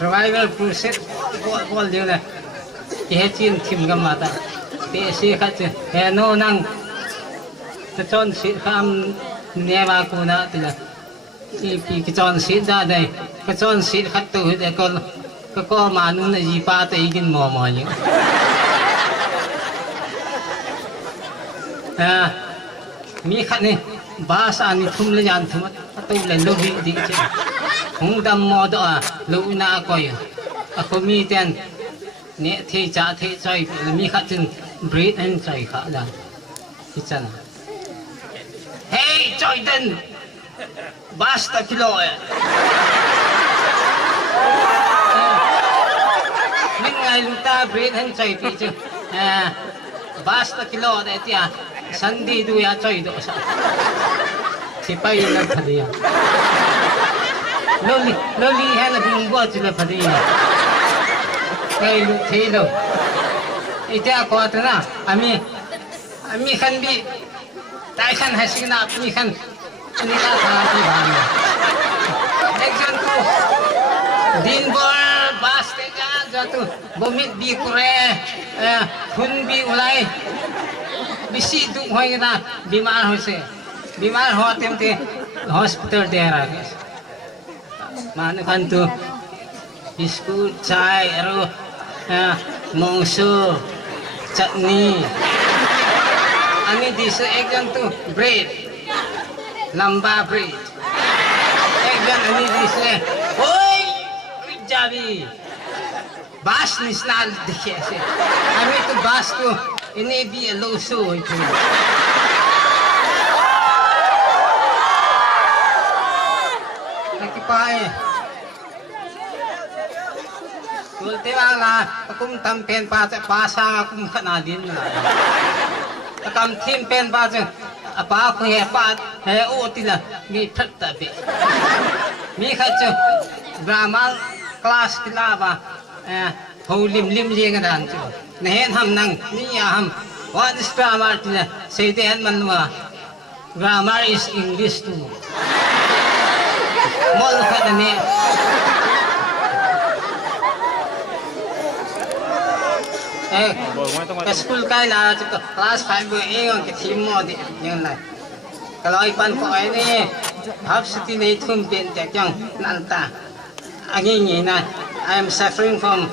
revival process bol dia lah dia chin tim gam mata te si khat he no nang ta chon si kham ne ba ku na ti la pi ki chon si da dai ka chon si khat tu de ko ma nu na ji pa te igin mo mo ni mi khat ni ba sa ni thum le yan thum tu le lo hi di che hung dam mo do a lo na ko yo a ko mi ten ne thi cha thi choi mi khat tin breathe and choi kha da ki chan hey choi den basta kilo min ngai lu ta breathe and choi pi chu basta kilo de tia sandi du ya choi do sa si pai la thadiya loli hai là bung bo chỉ là phải đi ngay lúc thế đâu ít ra có thế nào ami khăn bị tại khăn hay sinh nạp ami khăn anh ta thà thì bàn example din bor bas te ja jatu bomit bi kure khun bi ulai bisi du hoi na bimar hoise bimar ho temte hospital de ra mana kan tu biskut chai aro mongso chutney ani dis ekjan tu bread lamba bread ekjan ani dis oi jabi bas nisnal dikhe se ami tu bas tu ini bi loso itu pai tulte wala akum tam pen pa sa akum khana din na akam thim pen pa chu apa ko he pa he o tila mi phat ta be mi kha chu grammar class kila ba ho lim lieng dan chu ne hen ham nang ni ya ham what is grammar tila say the man wa grammar is English too mol khat ni cái school cái là class 5 người em cái team mo đi như này cái loại ban phổi này học sinh này thun tiền chắc chắn năn ta anh ấy nghĩ này I am suffering from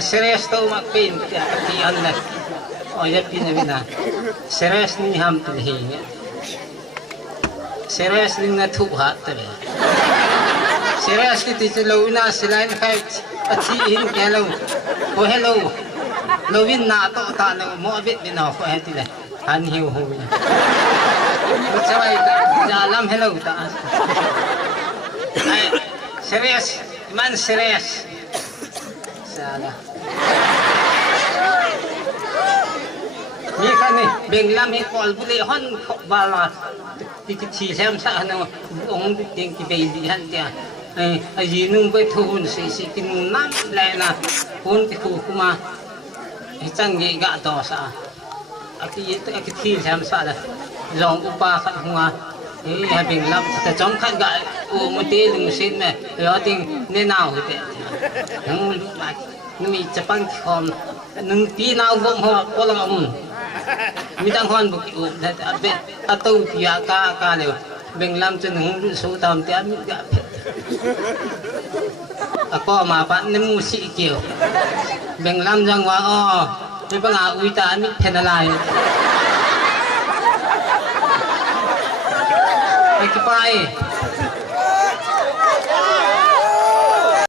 serious stomach pain thì anh này ôi giờ pin này nè serious ni ham tu hi serious ni na thu hat tu serious ki ti lo na silain khai achi in hello oh hello lovin na to ta no mo bit bin ho ko heti le han hiu ho ni chawai ja lam hello ta ai serious man serious sala mi kan ni beng lam hi kol bu le hon ba la ti ti sem sa no ong ting ki be di han tia ai ji nung be thun si kin nam le na hun ki khu kuma chẳng nghĩ gạ to sa cái thi xem sa là dòng upa khát hoa ấy hai bình lắmแต่trong khát gạ một tí đừng xin mẹ đó tiếng nên nào thì nhưng mà mình chụp ảnh không nhưng tí nào cũng họ có lòng mình đang hoan bực ủ để tu thì ca đều bình lắm cho những số tầm tí mình gạ có mà bạn nên mua sĩ kiểu bình lắm rằngว่าไม่ปัญหาอุยตามิเพนอะไรไปกี่ไป